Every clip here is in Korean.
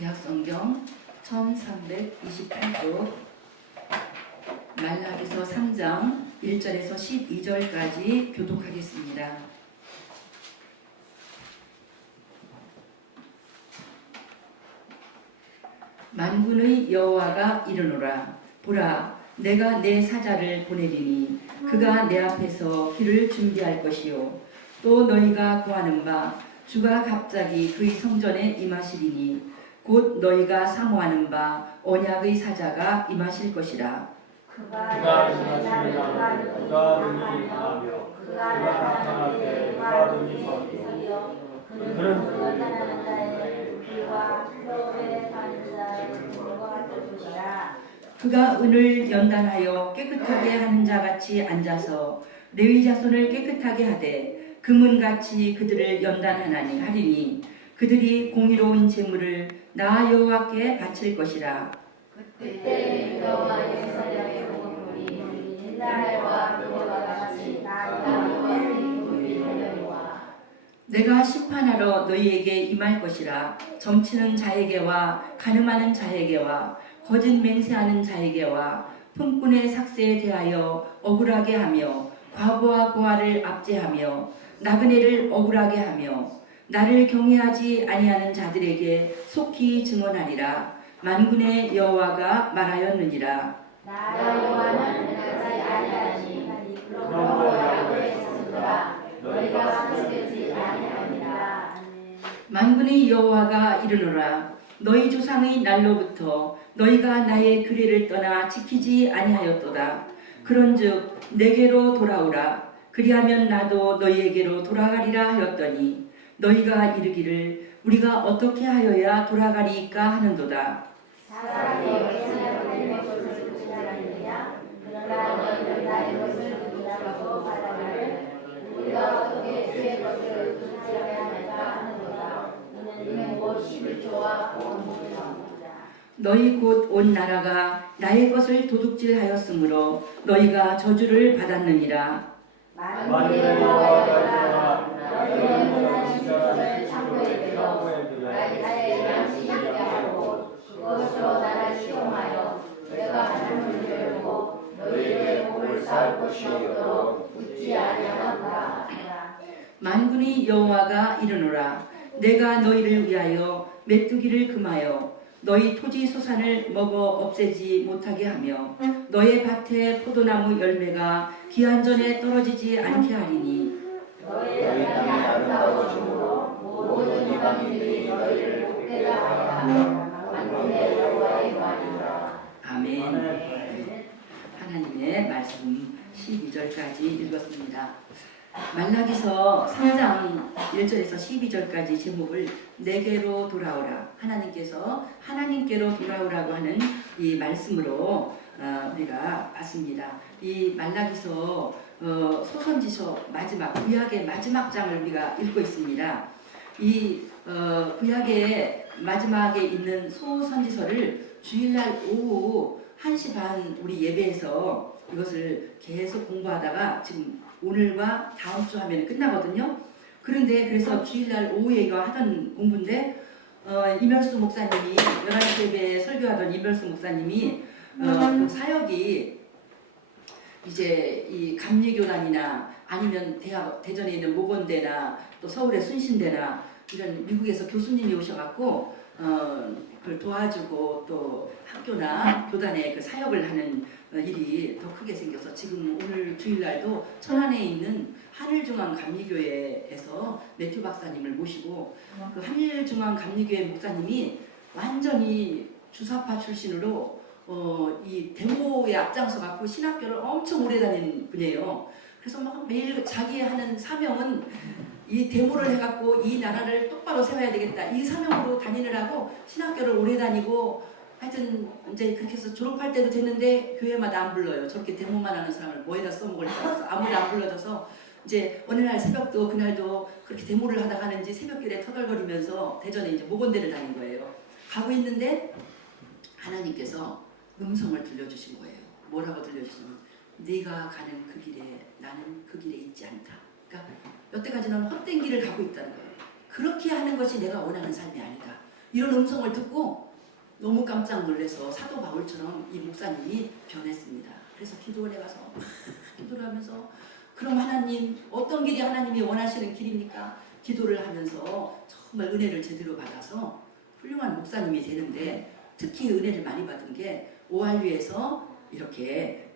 구약성경 1328쪽 말라기서 3장 1절에서 12절까지 교독하겠습니다. 만군의 여호와가 이르노라. 보라, 내가 내 사자를 보내리니 그가 내 앞에서 길을 준비할 것이요 또 너희가 구하는 바 주가 갑자기 그의 성전에 임하시리니 곧 너희가 사모하는 바 언약의 사자가 임하실 것이라. 그가 임하시면 그가 능히 강하며 그가 나타날 때 그가 능히 서리요 그는 나타나는 자의 귀와 뼈에 타는 자의 눈과 같을 것이라. 그가 은을 연단하여 깨끗하게 하는 자같이 앉아서 레위 자손을 깨끗하게 하되 금은같이 그들을 연단하나니 하리니 그들이 공의로운 제물을 나 여호와께 바칠 것이라. 그때 여호와의 사자의 공물이 옛날과 그와 같이 나 여호와의 공물이 되려니와. 내가 심판하러 너희에게 임할 것이라. 점치는 자에게와 가늠하는 자에게와 거짓 맹세하는 자에게와 품꾼의 삭세에 대하여 억울하게 하며 과부와 고아를 압제하며 나그네를 억울하게 하며 나를 경외하지 아니하는 자들에게 속히 증언하리라. 만군의 여호와가 말하였느니라. 나 여호와는 행하지 아니하니 그러므로 야곱의 자손들아 너희가 상속되지 아니하니라. 만군의 여호와가 이르노라. 너희 조상의 날로부터 너희가 나의 규례를 떠나 지키지 아니하였도다. 그런즉 내게로 돌아오라. 그리하면 나도 너희에게로 돌아가리라 하였더니 너희가 이르기를 우리가 어떻게 하여야 돌아가리이까 하는도다. 사람이 여호와의 것을 듣지 않느냐? 그러나 너희는 나의 것을 듣지 않고 바라기를 우리가 어떻게 주의 것을 듣지 아니하는가 하는도다. 이는 곧 11조와 공문이라. 너희 곧 온 나라가 나의 것을 도둑질하였으므로 너희가 저주를 받았느니라. 만군의 여호와가 너희는 하나님 것을 창고에 들어 나의 양식이 있게 하고 그것으로 나를 시험하여 내가 하나님을 열고 너희의 목을 쌓을 것이 없도록 웃지 아니하는가. 만군의 여호와가 이르노라. 내가 너희를 위하여 메뚜기를 금하여 너희 토지 소산을 먹어 없애지 못하게 하며 너의 밭에 포도나무 열매가 기한 전에 떨어지지 않게 하리니 너희 땅이 아름다워지므로 모든 이방인들이 너희를 돕게 하리라. 만군의 여호와의 말이라. 아멘. 하나님의 말씀 12절까지 읽었습니다. 말라기서 3장 1절에서 12절까지 제목을 내게로 돌아오라. 하나님께서 하나님께로 돌아오라고 하는 이 말씀으로 우리가 봤습니다. 이 말라기서 소선지서 마지막 구약의 마지막 장을 우리가 읽고 있습니다. 이 구약의 마지막에 있는 소선지서를 주일날 오후 1시 반 우리 예배에서 이것을 계속 공부하다가 지금 오늘과 다음 주 하면 끝나거든요. 그런데 그래서 주일날 오후에 이거 하던 공부인데 이멸수 목사님이 11시 예배에 설교하던 이멸수 목사님이 그 사역이 이제 이 감리교단이나 아니면 대전에 있는 모건대나 또 서울의 순신대나 이런 미국에서 교수님이 오셔갖고 그걸 도와주고 또 학교나 교단에 그 사역을 하는 일이 더 크게 생겨서 지금 오늘 주일날도 천안에 있는 한일중앙감리교회에서 매튜 박사님을 모시고 그 한일중앙감리교회 목사님이 완전히 주사파 출신으로 이 데모에 앞장서 갖고 신학교를 엄청 오래 다닌 분이에요. 그래서 막 매일 자기 하는 사명은 이 데모를 해갖고 이 나라를 똑바로 세워야 되겠다. 이 사명으로 다니느라고 신학교를 오래 다니고 하여튼 이제 그렇게 해서 졸업할 때도 됐는데 교회마다 안 불러요. 저렇게 데모만 하는 사람을 뭐에다 써먹을 줄 알았어. 아무도 안 불러줘서 이제 어느 날 새벽도 그날도 그렇게 데모를 하다 가는지 새벽길에 터덜거리면서 대전에 이제 모건대를 다닌 거예요. 가고 있는데 하나님께서 음성을 들려주신 거예요. 뭐라고 들려주시냐면 네가 가는 그 길에 나는 그 길에 있지 않다. 그러니까 여태까지 너는 헛된 길을 가고 있다는 거예요. 그렇게 하는 것이 내가 원하는 삶이 아니다. 이런 음성을 듣고 너무 깜짝 놀라서 사도 바울처럼 이 목사님이 변했습니다. 그래서 기도원에 가서 막 기도를 하면서 그럼 하나님 어떤 길이 하나님이 원하시는 길입니까? 기도를 하면서 정말 은혜를 제대로 받아서 훌륭한 목사님이 되는데 특히 은혜를 많이 받은 게 오한류에서 이렇게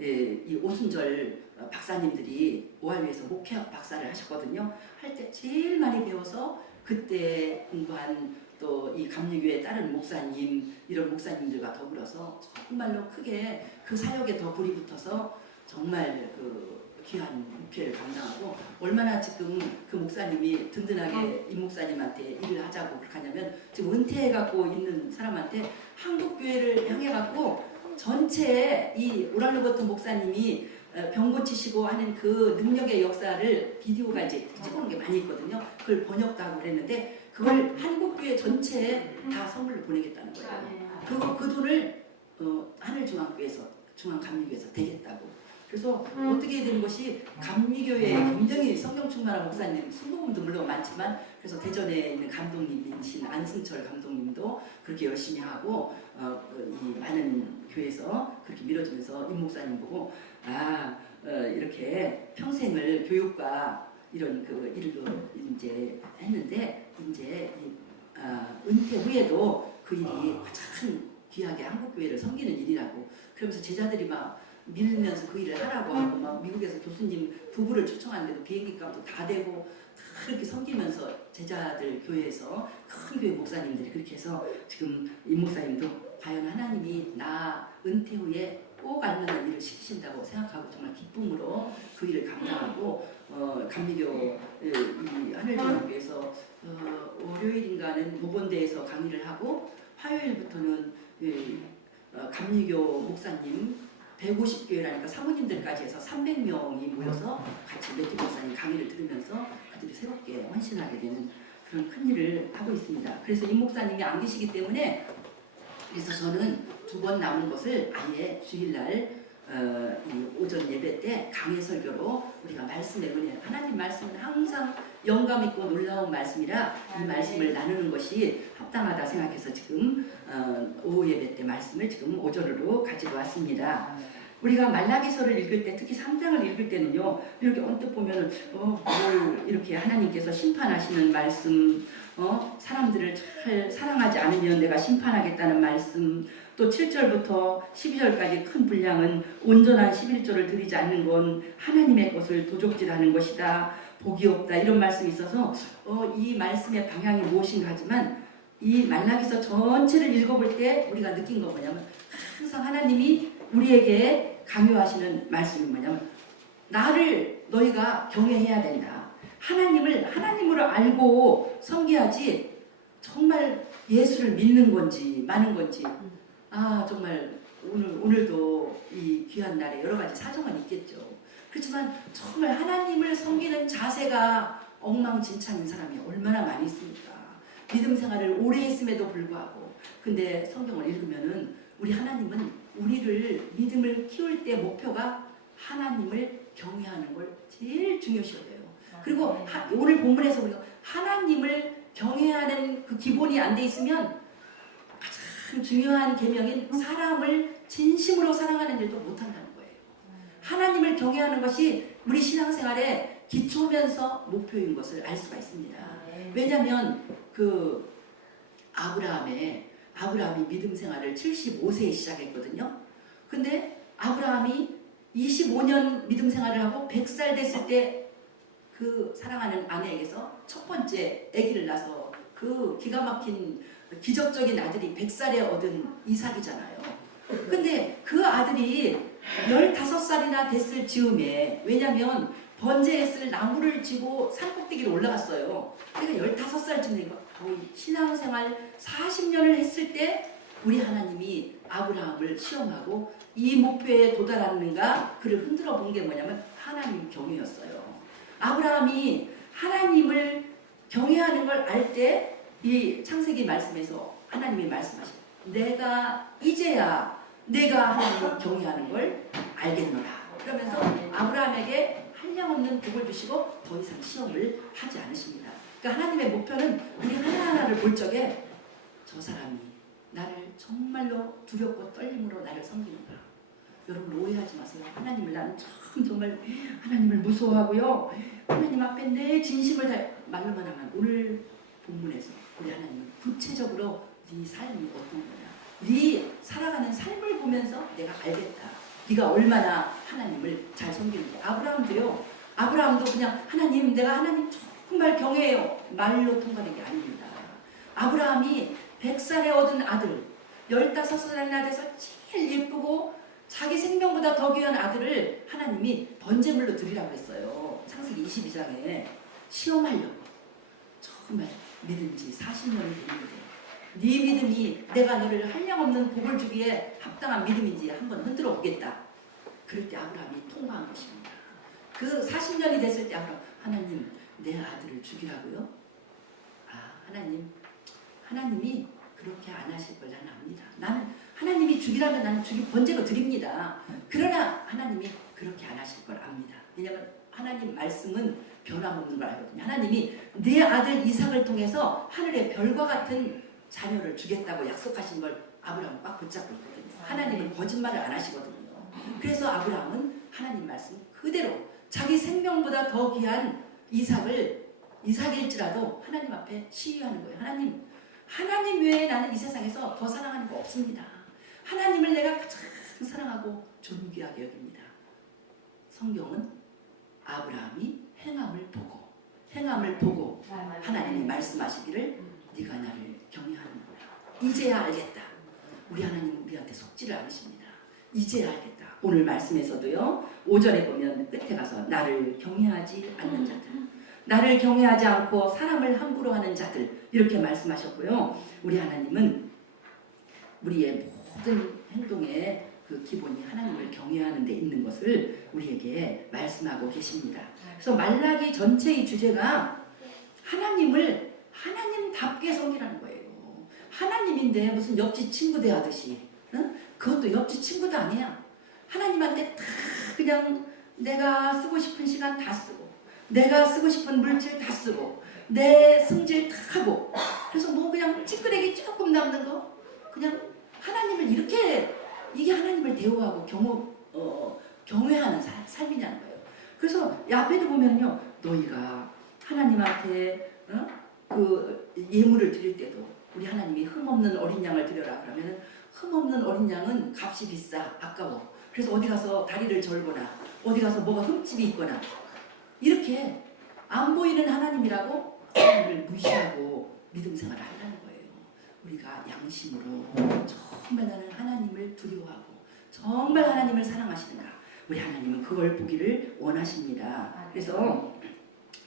이 오순절 박사님들이 오한류에서 목회 박사를 하셨거든요. 할 때 제일 많이 배워서 그때 공부한 또 이 감리교회 다른 목사님 이런 목사님들과 더불어서 정말로 크게 그 사역에 더 불이 붙어서 정말 그 귀한 목회를 감당하고 얼마나 지금 그 목사님이 든든하게 이 목사님한테 일을 하자고 그렇게 하냐면 지금 은퇴해갖고 있는 사람한테 한국교회를 향해갖고 전체 이 오랄로버튼 목사님이 병 고치시고 하는 그 능력의 역사를 비디오가 이제 찍어놓은 게 많이 있거든요. 그걸 번역도 하고 그랬는데 그걸 한국교회 전체에 다 선물로 보내겠다는 거예요. 그 돈을 하늘중앙교회에서 중앙감리교회에서 대겠다고. 그래서 어떻게 된 것이 감리교회에 굉장히 성령 충만한 목사님, 순복음도 물론 많지만 그래서 대전에 있는 감독님이신 안승철 감독님도 그렇게 열심히 하고 이 많은 교회에서 그렇게 밀어주면서 임 목사님 보고 이렇게 평생을 교육과 이런 그 일로 이제 했는데 이제 은퇴 후에도 그 일이 가장 귀하게 한국교회를 섬기는 일이라고 그러면서 제자들이 막 밀면서 그 일을 하라고 하고 막 미국에서 교수님 부부를 초청하는데도 비행기 값도 다 되고 다 그렇게 섬기면서 제자들 교회에서 큰 교회 목사님들이 그렇게 해서 지금 임 목사님도 과연 하나님이 나 은퇴 후에 꼭 알만한 일을 시키신다고 생각하고 정말 기쁨으로 그 일을 감당하고 감리교 이 하늘중앙교회에서 월요일인가는 모본대에서 강의를 하고 화요일부터는 감리교 목사님 150교회라니까 사모님들까지 해서 300명이 모여서 같이 매튜 목사님 강의를 들으면서 그들이 새롭게 헌신하게 되는 그런 큰 일을 하고 있습니다. 그래서 임 목사님이 안 계시기 때문에 그래서 저는 2번 남은 것을 아예 주일날 이 오전 예배 때 강해 설교로 우리가 말씀의 은혜 하나님 말씀은 항상 영감 있고 놀라운 말씀이라 이 말씀을 나누는 것이 합당하다 생각해서 지금 오후 예배 때 말씀을 지금 오전으로 가지고 왔습니다. 우리가 말라기서를 읽을 때 특히 3장을 읽을 때는요 이렇게 언뜻 보면 뭘 이렇게 하나님께서 심판하시는 말씀 사람들을 잘 사랑하지 않으면 내가 심판하겠다는 말씀 또 7절부터 12절까지 큰 분량은 온전한 11조를 드리지 않는 건 하나님의 것을 도적질하는 것이다. 복이 없다. 이런 말씀이 있어서 이 말씀의 방향이 무엇인가 하지만 이 말라기서 전체를 읽어볼 때 우리가 느낀 거 뭐냐면 항상 하나님이 우리에게 강요하시는 말씀이 뭐냐면 나를 너희가 경외해야 된다. 하나님을 하나님으로 알고 섬겨야지 정말 예수를 믿는 건지 마는 건지 정말 오늘도 이 귀한 날에 여러 가지 사정은 있겠죠. 그렇지만 정말 하나님을 섬기는 자세가 엉망진창인 사람이 얼마나 많이 있습니까? 믿음 생활을 오래 했음에도 불구하고 근데 성경을 읽으면은 우리 하나님은 우리를 믿음을 키울 때 목표가 하나님을 경외하는 걸 제일 중요시 여겨요. 그리고 오늘 본문에서 우리가 하나님을 경외하는 그 기본이 안 돼 있으면 가장 중요한 계명인 사람을 진심으로 사랑하는 일도 못한다는 거예요. 하나님을 경외하는 것이 우리 신앙생활의 기초면서 목표인 것을 알 수가 있습니다. 왜냐하면 그 아브라함이 믿음 생활을 75세에 시작했거든요. 근데 아브라함이 25년 믿음 생활을 하고 100살 됐을 때 그 사랑하는 아내에게서 첫 번째 아기를 낳아서 그 기가 막힌 기적적인 아들이 100살에 얻은 이삭이잖아요. 근데 그 아들이 15살이나 됐을 즈음에 왜냐면 번제했을 나무를 지고 산꼭대기로 올라갔어요. 그러니까 15살쯤 거의 신앙생활 40년을 했을 때 우리 하나님이 아브라함을 시험하고 이 목표에 도달하는가 그를 흔들어 본 게 뭐냐면 하나님 경외였어요. 아브라함이 하나님을 경외하는 걸 알 때 이 창세기 말씀에서 하나님이 말씀하신 내가 이제야 내가 하나님을 경외하는 걸 알겠노라. 그러면서 아브라함에게 한량없는 복을 주시고 더 이상 시험을 하지 않으십니다. 그러니까 하나님의 목표는 우리 하나하나를 볼 적에 저 사람이 나를 정말로 두렵고 떨림으로 나를 섬기는가. 여러분 오해하지 마세요. 하나님을 나는 참 정말 하나님을 무서워하고요. 하나님 앞에 내 진심을 다 말로만 하면 오늘 본문에서 우리 하나님은 구체적으로 네 삶이 어떤 거냐. 네 살아가는 삶을 보면서 내가 알겠다. 네가 얼마나 하나님을 잘 섬기는지. 아브라함도 그냥 하나님 내가 하나님 정말 경외해요. 말로 통과하는 게 아닙니다. 아브라함이 100살에 얻은 아들 15살이나 돼서 제일 예쁘고 자기 생명보다 더 귀한 아들을 하나님이 번제물로 드리라고 했어요. 창세기 22장에 시험하려고. 정말 믿은 지 40년이 됐는데 네 믿음이 내가 너를 한량없는 복을 주기에 합당한 믿음인지 한번 흔들어 보겠다. 그럴 때 아브라함이 통과한 것입니다. 그 40년이 됐을 때 아브라함 하나님 내 아들을 죽이라고요? 하나님이 그렇게 안 하실 걸 나는 압니다. 나는 하나님이 죽이라면 나는 번제로 드립니다. 그러나 하나님이 그렇게 안 하실 걸 압니다. 왜냐하면 하나님 말씀은 변함없는 걸 알거든요. 하나님이 내 아들 이삭을 통해서 하늘의 별과 같은 자녀를 주겠다고 약속하신 걸 아브라함은 꽉 붙잡고 있거든요. 하나님은 거짓말을 안 하시거든요. 그래서 아브라함은 하나님 말씀 그대로 자기 생명보다 더 귀한 이삭일지라도 하나님 앞에 시위하는 거예요. 하나님 외에 나는 이 세상에서 더 사랑하는 거 없습니다. 하나님을 내가 가장 사랑하고 존귀하게 여깁니다. 성경은 아브라함이 행함을 보고 하나님이 말씀하시기를 네가 나를 경외하는구나. 이제야 알겠다. 우리 하나님은 우리한테 속지를 않으십니다. 이제야 알겠다. 오늘 말씀에서도요. 5절에 보면 끝에 가서 나를 경외하지 않는 자들, 나를 경외하지 않고 사람을 함부로 하는 자들 이렇게 말씀하셨고요. 우리 하나님은 우리의 모든 행동의 그 기본이 하나님을 경외하는 데 있는 것을 우리에게 말씀하고 계십니다. 그래서 말라기 전체의 주제가 하나님을 하나님답게 섬기라는 거예요. 하나님인데 무슨 옆집 친구 대하듯이, 응? 그것도 옆집 친구도 아니야. 하나님한테 다 그냥 내가 쓰고 싶은 시간 다 쓰고 내가 쓰고 싶은 물질 다 쓰고 내 승질 다 하고 그래서 뭐 그냥 찌끄레기 조금 남는 거 그냥 하나님을 이게 하나님을 대우하고 경외하는 삶이냐는 거예요. 그래서 앞에도 보면요. 너희가 하나님한테 그 예물을 드릴 때도 우리 하나님이 흠없는 어린 양을 드려라 그러면 흠없는 어린 양은 값이 비싸 아까워. 그래서 어디 가서 다리를 절거나 어디 가서 뭐가 흠집이 있거나 이렇게 안 보이는 하나님이라고 하나님을 무시하고 믿음 생활을 하려는 거예요. 우리가 양심으로 정말 나는 하나님을 두려워하고 정말 하나님을 사랑하시는가. 우리 하나님은 그걸 보기를 원하십니다. 그래서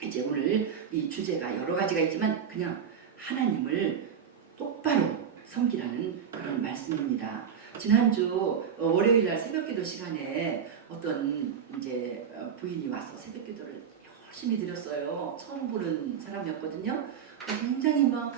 이제 오늘 이 주제가 여러 가지가 있지만 그냥 하나님을 똑바로 섬기라는 그런 말씀입니다. 지난주 월요일날 새벽기도 시간에 어떤 이제 부인이 와서 새벽기도를 열심히 드렸어요. 처음 보는 사람이었거든요. 굉장히 막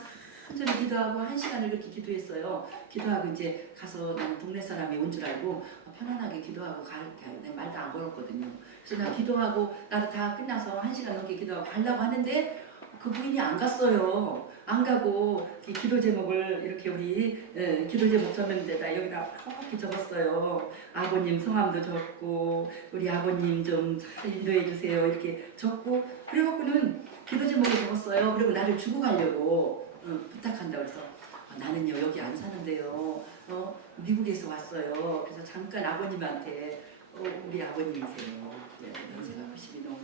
간절히 기도하고 1시간을 그렇게 기도했어요. 기도하고 이제 가서 나는 동네 사람이 온 줄 알고 편안하게 기도하고 갈게 말도 안 걸었거든요. 그래서 나 기도하고 나도 다 끝나서 1시간 넘게 기도하고 가려고 하는데 그 부인이 안 갔어요. 안 가고 기도 제목을 이렇게 우리 기도 제목 적는 데다 여기다 이렇게 적었어요. 아버님 성함도 적고 우리 아버님 좀 잘 인도해 주세요 이렇게 적고 그래갖고는 기도 제목을 적었어요. 그리고 나를 주고 가려고 부탁한다고 해서 나는요 여기 안 사는데요. 미국에서 왔어요. 그래서 잠깐 아버님한테 우리 아버님이세요. 연세가 90이 넘고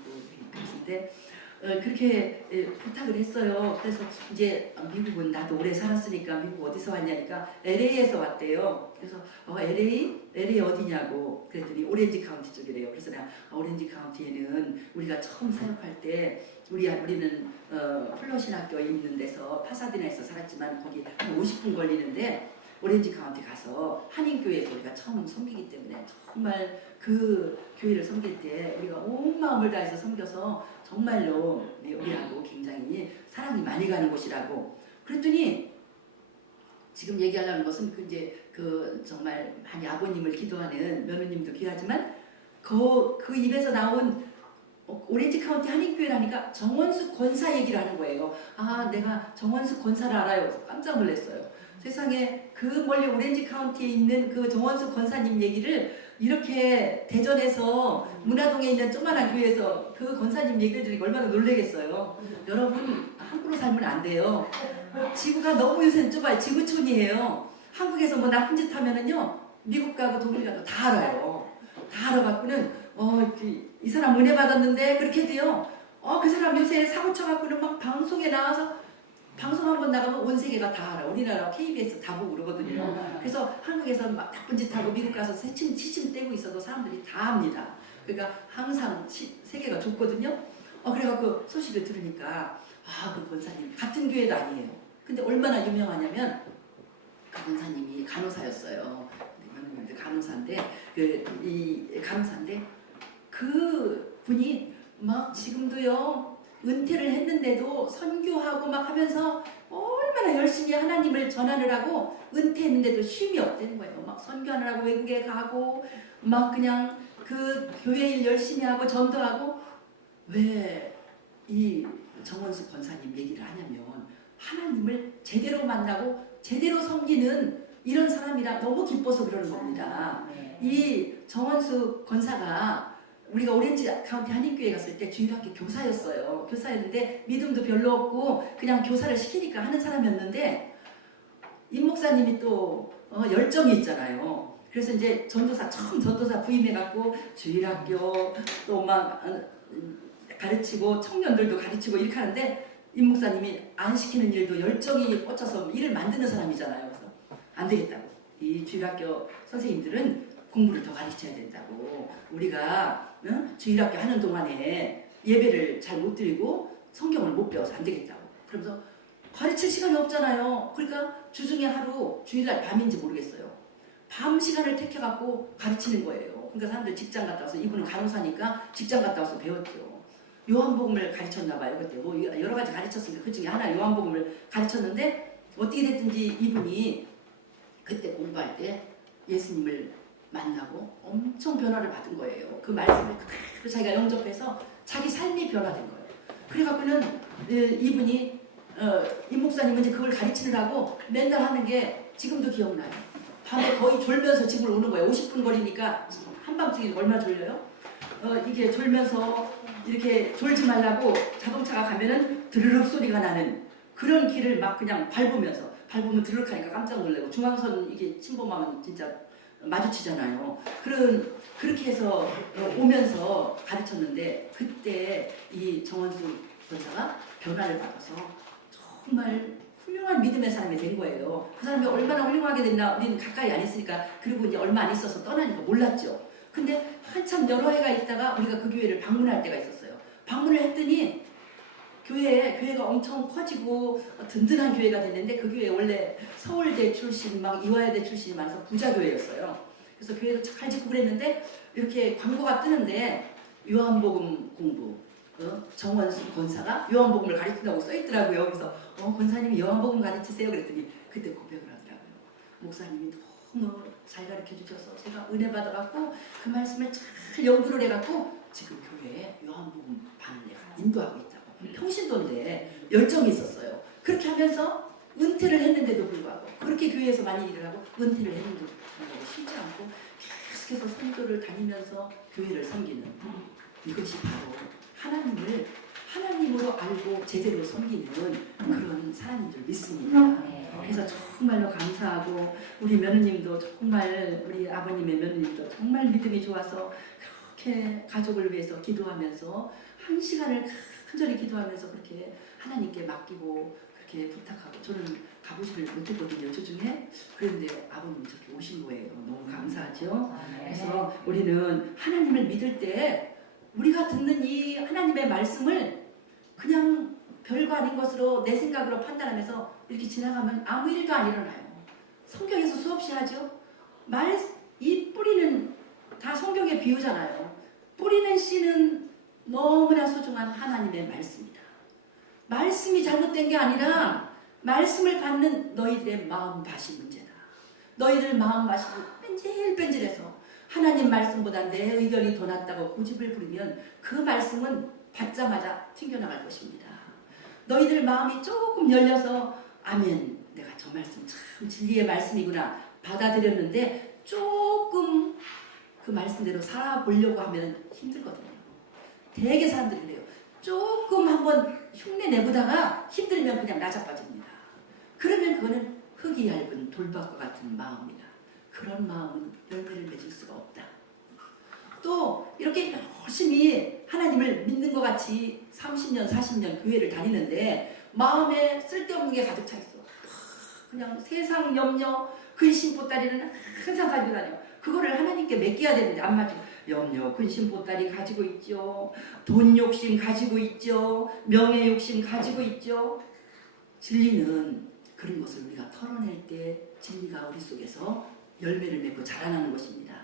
그러신데 그렇게 부탁을 했어요. 그래서 이제 미국은 나도 오래 살았으니까 미국 어디서 왔냐니까 LA에서 왔대요. 그래서 LA 어디냐고 그랬더니 오렌지 카운티 쪽이래요. 그래서 내가 오렌지 카운티에는 우리가 처음 사역할 때 우리는 플러신 학교에 있는 데서 파사디나에서 살았지만 거기 한 50분 걸리는데 오렌지 카운티 가서 한인교회에서 우리가 처음 섬기기 때문에 정말 그 교회를 섬길 때 우리가 온 마음을 다해서 섬겨서 정말로 우리하고 굉장히 사랑이 많이 가는 곳이라고 그랬더니 지금 얘기하려는 것은 그 정말 많이 아버님을 기도하는 며느님도 귀하지만 그 입에서 나온 오렌지 카운티 한인교회라니까 정원숙 권사 얘기를 하는 거예요. 아, 내가 정원숙 권사를 알아요. 그래서 깜짝 놀랐어요. 세상에 그 멀리 오렌지 카운티에 있는 그 정원숙 권사님 얘기를 이렇게 대전에서 문화동에 있는 조그만한 교회에서 그 권사님 얘기를 들으니까 얼마나 놀라겠어요. 여러분, 함부로 살면 안 돼요. 지구가 너무 요새는 좁아요. 지구촌이에요. 한국에서 뭐 나쁜 짓 하면은요, 미국 가고 독일 가고 다 알아요. 다 알아갖고는 이 사람 은혜 받았는데 그렇게 돼요. 그 사람 요새 사고 쳐갖고는 막 방송에 나와서 방송 한번 나가면 온 세계가 다 알아. 우리나라 KBS 다 보고 그러거든요. 그래서 한국에서 막 나쁜 짓 하고 미국 가서 시침 떼고 있어도 사람들이 다 압니다. 그러니까 항상 세계가 좁거든요. 그래갖고 소식을 들으니까 그 권사님 같은 교회도 아니에요. 근데 얼마나 유명하냐면 그 권사님이 간호사였어요. 간호사인데 간호사인데 그 분이 막 지금도요 은퇴를 했는데도 선교하고 막 하면서 얼마나 열심히 하나님을 전하느라고 하고 은퇴했는데도 쉼이 없다는 거예요. 막 선교하느라고 외국에 가고 막 그냥 그 교회 일 열심히 하고 전도하고. 왜 이 정원숙 권사님 얘기를 하냐면 하나님을 제대로 만나고 제대로 섬기는 이런 사람이라 너무 기뻐서 그러는 겁니다. 이 정원숙 권사가 우리가 오렌지 카운티 한인교회 갔을 때 주일학교 교사였어요. 교사였는데 믿음도 별로 없고 그냥 교사를 시키니까 하는 사람이었는데 임 목사님이 또 열정이 있잖아요. 그래서 이제 처음 전도사 부임해갖고 주일학교 또 막 가르치고 청년들도 가르치고 이렇게 하는데 임 목사님이 안 시키는 일도 열정이 꽂혀서 일을 만드는 사람이잖아요. 그래서 안 되겠다고. 이 주일학교 선생님들은 공부를 더 가르쳐야 된다고. 우리가 주일학교 하는 동안에 예배를 잘 못 드리고 성경을 못 배워서 안 되겠다고. 그러면서 가르칠 시간이 없잖아요. 그러니까 주중에 하루 주일날 밤인지 모르겠어요. 밤 시간을 택해갖고 가르치는 거예요. 그러니까 사람들 직장 갔다 와서 이분은 간호사니까 직장 갔다 와서 배웠죠. 요한복음을 가르쳤나 봐요. 그때 뭐 여러 가지 가르쳤으니까 그 중에 하나 요한복음을 가르쳤는데 어떻게 됐든지 이분이 그때 공부할 때 예수님을 만나고 엄청 변화를 받은 거예요. 그 말씀을 그대로 자기가 영접해서 자기 삶이 변화된 거예요. 그래갖고는 이분이 임 목사님은 이제 그걸 가르치느라고 맨날 하는 게 지금도 기억나요. 밤에 거의 졸면서 집을 오는 거예요. 50분 거리니까 한밤중에 얼마나 졸려요? 이게 졸면서 이렇게 졸지 말라고 자동차가 가면은 드르륵 소리가 나는 그런 길을 막 그냥 밟으면 드르륵 하니까 깜짝 놀래고 중앙선 이게 침범하면 진짜 마주치잖아요. 그렇게 해서 오면서 가르쳤는데 그때 이 정원수 권사가 변화를 받아서 정말 훌륭한 믿음의 사람이 된 거예요. 그 사람이 얼마나 훌륭하게 됐나 우리는 가까이 안 있으니까 그리고 이제 얼마 안 있어서 떠나니까 몰랐죠. 근데 한참 여러 해가 있다가 우리가 그 교회를 방문할 때가 있었어요. 방문을 했더니 교회가 엄청 커지고 든든한 교회가 됐는데 그 교회 원래 서울대 출신 막 이화여대 출신이 많아서 부자 교회였어요. 그래서 교회도 잘 짓고 그랬는데 이렇게 광고가 뜨는데 요한복음 공부 정원수 권사가 요한복음을 가르친다고 써있더라고요. 그래서 권사님이 요한복음 가르치세요 그랬더니 그때 고백을 하더라고요. 목사님이 너무 잘 가르쳐 주셔서 제가 은혜 받아갖고 그 말씀을 잘 연구를 해갖고 지금 교회에 요한복음 반을 내가 인도하고 있다고. 평신도인데 열정이 있었어요. 그렇게 하면서 은퇴를 했는데도 불구하고 그렇게 교회에서 많이 일을 하고 은퇴를 했는데도 불구하고 쉬지 않고 계속해서 선교를 다니면서 교회를 섬기는 이것이 바로 하나님을 하나님으로 알고 제대로 섬기는 그런 사람인 줄 믿습니다. 그래서 정말로 감사하고 우리 며느님도 정말 우리 아버님의 며느님도 정말 믿음이 좋아서 그렇게 가족을 위해서 기도하면서 한 시간을 간절히 기도하면서 그렇게 하나님께 맡기고 그렇게 부탁하고 저는 가보지를 못했거든요. 주중에. 그런데 아버님이 저렇게 오신 거예요. 너무 감사하죠. 그래서 우리는 하나님을 믿을 때 우리가 듣는 이 하나님의 말씀을 그냥 별거 아닌 것으로 내 생각으로 판단하면서 이렇게 지나가면 아무 일도 안 일어나요. 성경에서 수없이 하죠. 이 뿌리는 다 성경의 비유잖아요. 뿌리는 씨는 너무나 소중한 하나님의 말씀이다. 말씀이 잘못된 게 아니라 말씀을 받는 너희들의 마음밭이 문제다. 너희들 마음밭이 뺀질뺀질해서 하나님 말씀보다 내 의견이 더 낫다고 고집을 부리면 그 말씀은 받자마자 튕겨나갈 것입니다. 너희들 마음이 조금 열려서 아멘, 내가 저 말씀 참 진리의 말씀이구나 받아들였는데 조금 그 말씀대로 살아보려고 하면 힘들거든요. 되게 사람들이 그래요. 조금 한번 흉내 내보다가 힘들면 그냥 나자빠집니다. 그러면 그거는 흙이 얇은 돌밭과 같은 마음이다. 그런 마음은 열매를 맺을 수가 없다. 또 이렇게 열심히 하나님을 믿는 것 같이 30년 40년 교회를 다니는데 마음에 쓸데없는 게 가득 차 있어. 그냥 세상 염려 근심 보따리는 항상 가지고 다녀. 그거를 하나님께 맡겨야 되는데 안 맞죠. 염려 근심 보따리 가지고 있죠. 돈 욕심 가지고 있죠. 명예 욕심 가지고 있죠. 진리는 그런 것을 우리가 털어낼 때 진리가 우리 속에서 열매를 맺고 자라나는 것입니다.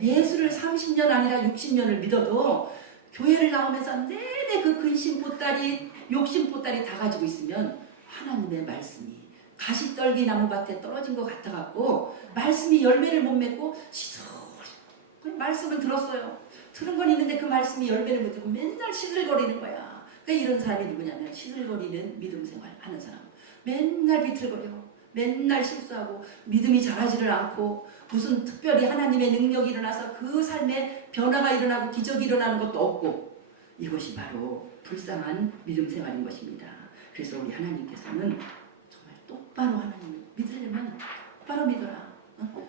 예수를 30년 아니라 60년을 믿어도 교회를 나오면서 내내 그 근심 보따리 욕심 보따리 다 가지고 있으면 하나님의 말씀이 가시떨기 나무밭에 떨어진 것 같아갖고 말씀이 열매를 못 맺고 시들거리 말씀을 들었어요. 들은 건 있는데 그 말씀이 열매를 못 맺고 맨날 시들거리는 거야. 그러니까 이런 사람이 누구냐면 시들거리는 믿음 생활 하는 사람. 맨날 비틀거려. 맨날 실수하고 믿음이 자라지를 않고 무슨 특별히 하나님의 능력이 일어나서 그 삶에 변화가 일어나고 기적이 일어나는 것도 없고 이것이 바로 불쌍한 믿음 생활인 것입니다. 그래서 우리 하나님께서는 정말 똑바로 하나님을 믿으려면 똑바로 믿어라.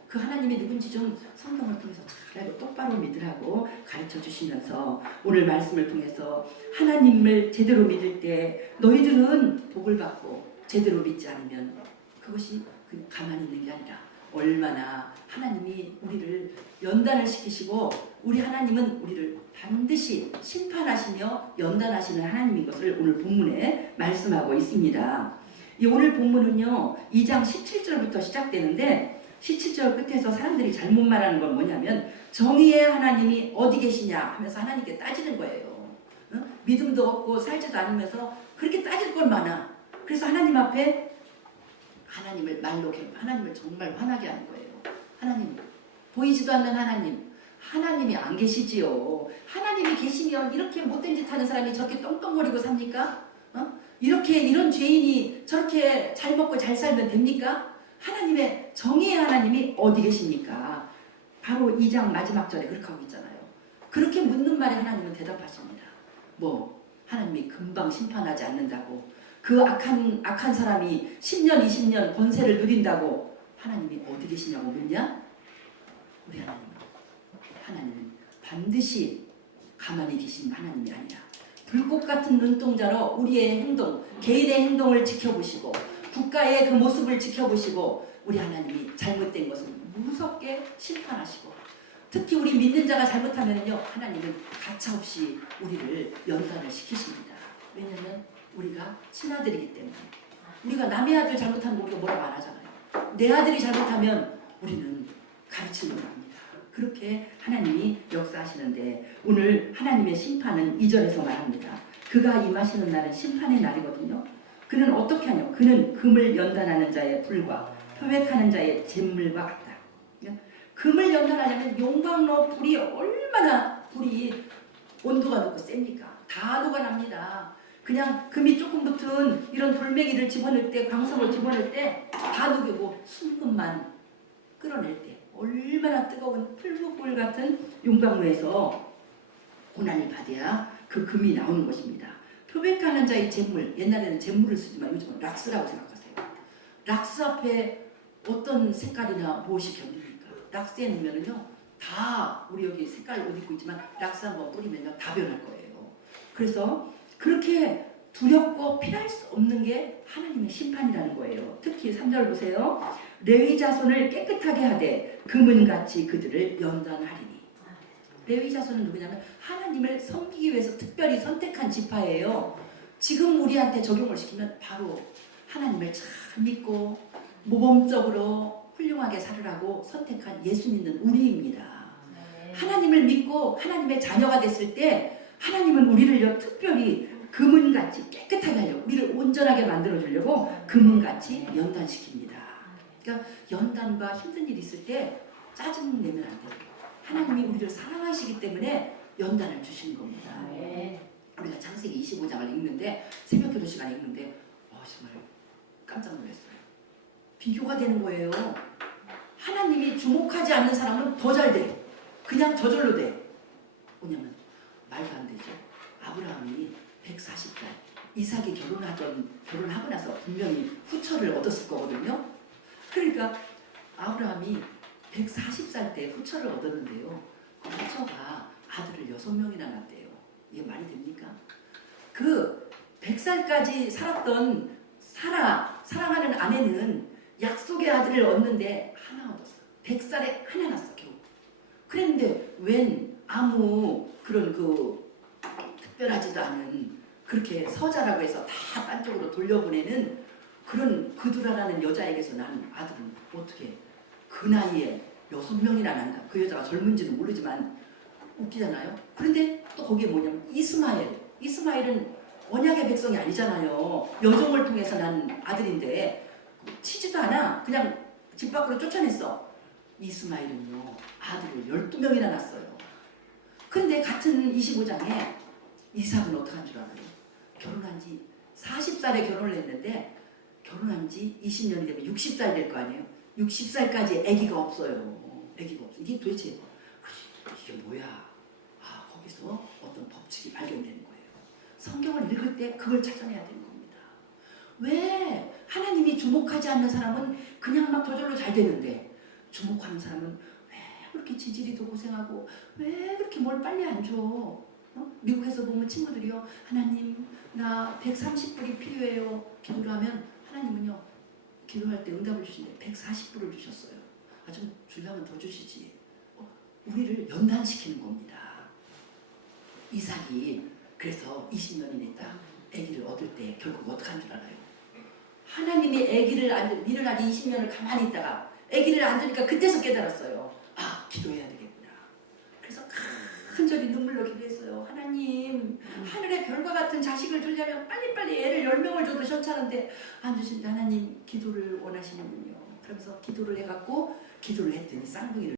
그 하나님이 누군지 좀 성경을 통해서 잘 알고 똑바로 믿으라고 가르쳐 주시면서 오늘 말씀을 통해서 하나님을 제대로 믿을 때 너희들은 복을 받고 제대로 믿지 않으면 그것이 그냥 가만히 있는 게 아니라 얼마나 하나님이 우리를 연단을 시키시고 우리 하나님은 우리를 반드시 심판하시며 연단하시는 하나님인 것을 오늘 본문에 말씀하고 있습니다. 이 오늘 본문은요 2장 17절부터 시작되는데 17절 끝에서 사람들이 잘못 말하는 건 뭐냐면 정의의 하나님이 어디 계시냐 하면서 하나님께 따지는 거예요. 믿음도 없고 살지도 않으면서 그렇게 따질 건 많아. 그래서 하나님 앞에 하나님을 말로 하나님을 정말 화나게 하는 거예요. 하나님 보이지도 않는 하나님이 안 계시지요. 하나님이 계시면 이렇게 못된 짓 하는 사람이 저렇게 떵떵거리고 삽니까? 이렇게 이런 죄인이 저렇게 잘 먹고 잘 살면 됩니까? 하나님의 정의의 하나님이 어디 계십니까? 바로 2장 마지막 절에 그렇게 하고 있잖아요. 그렇게 묻는 말에 하나님은 대답하십니다. 뭐 하나님이 금방 심판하지 않는다고 그 악한 사람이 10년 20년 권세를 누린다고 하나님이 어디 계시냐고 묻냐? 우리 하나님은 반드시 가만히 계신 하나님이 아니라 불꽃 같은 눈동자로 우리의 행동, 개인의 행동을 지켜보시고 국가의 그 모습을 지켜보시고 우리 하나님이 잘못된 것을 무섭게 심판하시고 특히 우리 믿는 자가 잘못하면요 하나님은 가차없이 우리를 연단을 시키십니다. 왜냐하면 우리가 친아들이기 때문에 우리가 남의 아들 잘못하는 거 우리가 뭐라고 안 하잖아요. 내 아들이 잘못하면 우리는 가르치려고 합니다. 그렇게 하나님이 역사하시는데 오늘 하나님의 심판은 2절에서 말합니다. 그가 임하시는 날은 심판의 날이거든요. 그는 어떻게 하냐? 그는 금을 연단하는 자의 불과 표백하는 자의 잿물과 같다. 금을 연단하려면 용광로 불이 얼마나 불이 온도가 높고 셉니까? 다 녹아납니다. 그냥 금이 조금 붙은 이런 돌멩이를 집어넣을 때 광석을 집어넣을 때 다 녹이고 순금만 끌어낼 때 얼마나 뜨거운 풀무불 같은 용광로에서 고난을 받아야 그 금이 나오는 것입니다. 표백하는 자의 잿물, 옛날에는 잿물을 쓰지만 요즘은 락스라고 생각하세요. 락스 앞에 어떤 색깔이나 무엇이 견딥니까? 락스에 넣으면요 다 우리 여기 색깔 옷 입고 있지만 락스 한번 뿌리면 다 변할 거예요. 그래서 그렇게 두렵고 피할 수 없는 게 하나님의 심판이라는 거예요. 특히 3절 보세요. 레위 자손을 깨끗하게 하되 금은같이 그들을 연단하리니. 레위 자손은 누구냐면 하나님을 섬기기 위해서 특별히 선택한 지파예요. 지금 우리한테 적용을 시키면 바로 하나님을 잘 믿고 모범적으로 훌륭하게 살으라고 선택한 예수 믿는 우리입니다. 하나님을 믿고 하나님의 자녀가 됐을 때 하나님은 우리를 특별히 금은같이 깨끗하게 하려고 우리를 온전하게 만들어주려고 금은같이 연단시킵니다. 그러니까 연단과 힘든 일이 있을 때 짜증내면 안 돼요. 하나님이 우리를 사랑하시기 때문에 연단을 주시는 겁니다. 아멘. 우리가 창세기 25장을 읽는데 새벽기도 시간에 읽는데 정말 깜짝 놀랐어요. 비교가 되는 거예요. 하나님이 주목하지 않는 사람은 더 잘 돼. 그냥 저절로 돼. 뭐냐면 말도 안 되죠. 아브라함이 140살 이삭이 결혼하고 나서 분명히 후처를 얻었을 거거든요. 그러니까 아브라함이 140살 때 후처를 얻었는데요. 그 후처가 아들을 6명이나 낳았대요. 이게 말이 됩니까? 그 100살까지 살았던 사랑하는 아내는 약속의 아들을 얻는데 하나 얻었어. 100살에 하나 낳았어 겨우. 그랬는데 웬 아무 그런 특별하지도 않은 그렇게 서자라고 해서 다 딴 쪽으로 돌려보내는 그런 그두라라는 여자에게서 난 아들은 어떻게 그 나이에 6명이나 난다. 그 여자가 젊은지는 모르지만 웃기잖아요. 그런데 또 거기에 뭐냐면 이스마엘은 언약의 백성이 아니잖아요. 여종을 통해서 난 아들인데 치지도 않아. 그냥 집 밖으로 쫓아냈어. 이스마엘은요 아들을 12명이나 낳았어요. 그런데 같은 25장에 이삭은 어떻게 한 줄 알아요? 결혼한 지 40살에 결혼을 했는데 결혼한 지 20년이 되면 60살 될 거 아니에요. 60살까지 아기가 없어요. 아기가 없어. 이게 도대체 이게 뭐야? 거기서 어떤 법칙이 발견되는 거예요. 성경을 읽을 때 그걸 찾아내야 되는 겁니다. 왜 하나님이 주목하지 않는 사람은 그냥 막 저절로 잘 되는데 주목하는 사람은 왜 그렇게 지지리도 고생하고 왜 그렇게 뭘 빨리 안 줘? 미국에서 보면 친구들이요. 하나님 나 130불이 필요해요. 기도를 하면 하나님은요. 기도할 때 응답을 주시는데 140불을 주셨어요. 좀 주려면 더 주시지. 우리를 연단시키는 겁니다. 이삭이 그래서 20년이 됐다. 아기를 얻을 때 결국 어떻게 한 줄 알아요? 하나님이 아기를 미련하게 20년을 가만히 있다가 아기를 안 주니까 그때서 깨달았어요. 기도해야 되겠구나. 그래서 간절히 눈물로 기도했어요. 하나님 하늘의 별과 같은 자식을 주려면 빨리빨리 애를 10명을 줘도 괜찮은데 안 주신다. 하나님 기도를 원하시는군요. 그러면서 기도를 해갖고 기도를 했더니 쌍둥이를